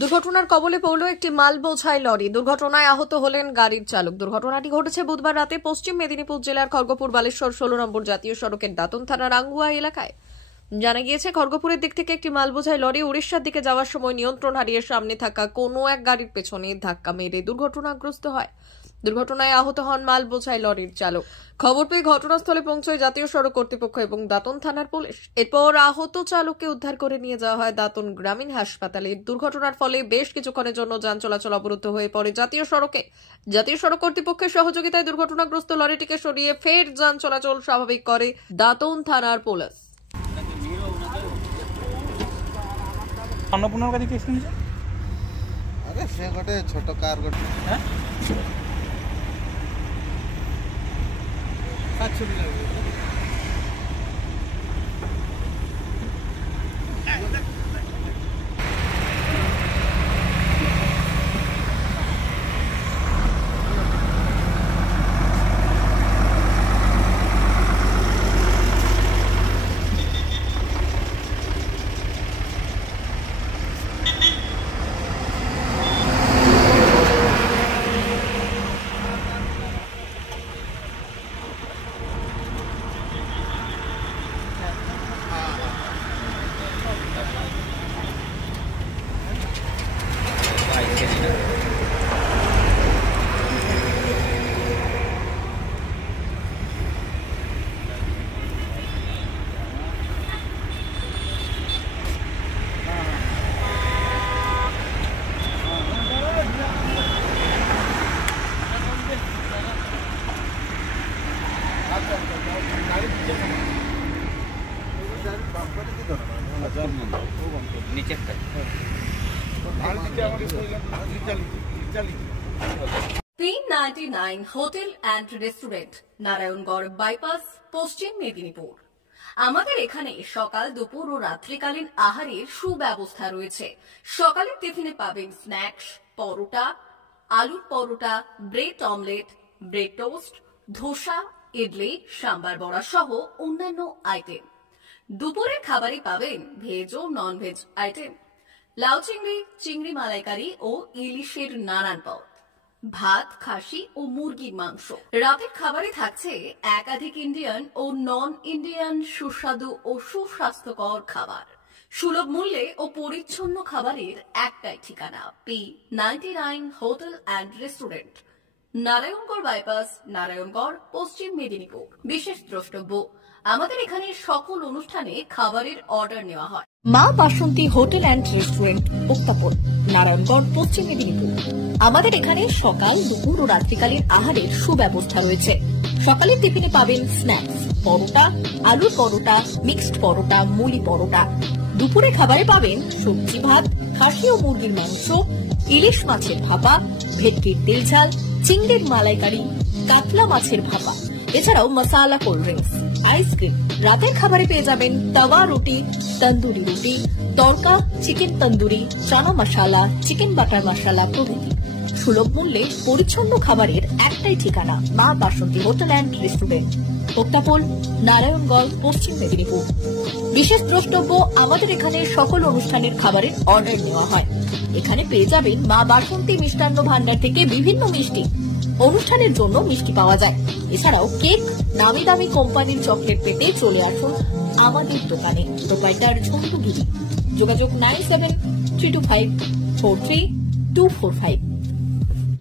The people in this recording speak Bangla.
দুর্ঘটনার কবলে পড়ল একটি মাল বোঝাই লরি। দুর্ঘটনায় আহত হলেন গাড়ির চালক। দুর্ঘটনাটি ঘটেছে বুধবার রাতে পশ্চিম মেদিনীপুর জেলার খড়গপুর বালেশ্বর 16 নম্বর জাতীয় সড়কের দাতন থানার আঙ্গুয়া এলাকায়। জানা গিয়েছে, খড়গপুরের দিক থেকে একটি মাল বোঝাই লরি উড়িষ্যার দিকে যাওয়ার সময় নিয়ন্ত্রণ হারিয়ে সামনে থাকা কোনো এক গাড়ির পেছনে ধাক্কা মেরে দুর্ঘটনাগ্রস্ত হয়। দুর্ঘটনায় আহত হন মাল বোঝাই লরির চালক। খবর পেয়ে ঘটনাস্থলে পৌঁছয় জাতীয় সড়ক কর্তৃপক্ষ এবং দাতন থানার পুলিশ। এরপর আহত চালককে উদ্ধার করে নিয়ে যাওয়া হয় দাতন গ্রামীণ হাসপাতালে। দুর্ঘটনার ফলে বেশ কিছুক্ষণের জন্য যান চলাচল অবরুদ্ধ হয়ে পড়ে জাতীয় সড়কে। জাতীয় সড়ক কর্তৃপক্ষের সহযোগিতায় দুর্ঘটনাগ্রস্ত লরিটিকে সরিয়ে ফের যান চলাচল স্বাভাবিক করে দাতন থানার পুলিশ। अन्नपूर्णा का देखिए इसमें अरे से गोटे छोट कार गोटे हैं अच्छा भी लगे P99 hotel and restaurant, Narayangarh bypass, পশ্চিম মেদিনীপুর। আমাদের এখানে সকাল, দুপুর ও রাত্রিকালীন আহারের সুব্যবস্থা রয়েছে। সকালের টিফিনে পাবেন স্ন্যাক্স, পরোটা, আলুর paratha, bread omelette, bread toast, dosa, idli, sambar vada সহ অন্যান্য আইটেম। দুপুরের খাবারে পাবেন ভেজ ও নন ভেজ আইটেম, লাউ চিংড়ি, চিংড়ি মালাইকারি ও ইলিশের নানান পদ, ভাত, খাসি ও মুরগির মাংস। রাতের খাবারে থাকছে একাধিক ইন্ডিয়ান ও নন ইন্ডিয়ান সুস্বাদু ও সুস্বাস্থ্যকর খাবার। সুলভ মূল্যে ও পরিচ্ছন্ন খাবারের একটাই ঠিকানা, P99 hotel and restaurant, Narayangarh bypass, Narayangarh, পশ্চিম মেদিনীপুর। বিশেষ দ্রষ্টব্য, আমাদের এখানে সকল অনুষ্ঠানে খাবারের অর্ডার নেওয়া হয়। মা বাসন্তী হোটেল অ্যান্ড রেস্টুরেন্ট, উত্তাপন, নারায়ণগড়, পশ্চিম মেদিনীপুর। আমাদের এখানে সকাল, দুপুর ও রাত্রিকালীন আহারের সুব্যবস্থা রয়েছে। সকালের টিফিনে পাবেন স্ন্যাক্স, পরোটা, আলুর পরোটা, মিক্সড পরোটা, মুলি পরোটা। দুপুরে খাবারে পাবেন সবজি ভাত, খাসি ও মুরগির মাংস, ইলিশ মাছের ভাপা, ভেটকির তেল ঝাল, চিংড়ির মালাইকারি, কাতলা মাছের ভাপা, এছাড়াও মশালা কোল্ড ড্রিঙ্কস, আইসক্রিম। রাতের খাবারে পেয়ে যাবেন তাওয়া রুটি, তন্দুরি রুটি, তড়কা, চিকেন তন্দুরি, চানা মশালা, চিকেন বাটার মশালা প্রভৃতি। সুলভ মূল্যে পরিচ্ছন্ন খাবারের একটাই ঠিকানা, মা বাসন্তী হোটেল অ্যান্ড রেস্টুরেন্ট, উত্তাপন, নারায়ণগড়, পশ্চিম মেদিনীপুর। বিশেষ দ্রষ্টব্য, আমাদের এখানে সকল অনুষ্ঠানের খাবারের অর্ডার নেওয়া হয়। এখানে পেয়ে যাবেন মা বাসন্তী মিষ্টান্ন ভান্ডার থেকে বিভিন্ন মিষ্টি। অনুষ্ঠানের জন্য মিষ্টি পাওয়া যায়। এছাড়াও কেক, নামি দামি কোম্পানির চকলেট পেতে চলে আসুন আমাদের দোকানে। প্রোপাইটার ঝন্টু গিরি। যোগাযোগ 9732543245।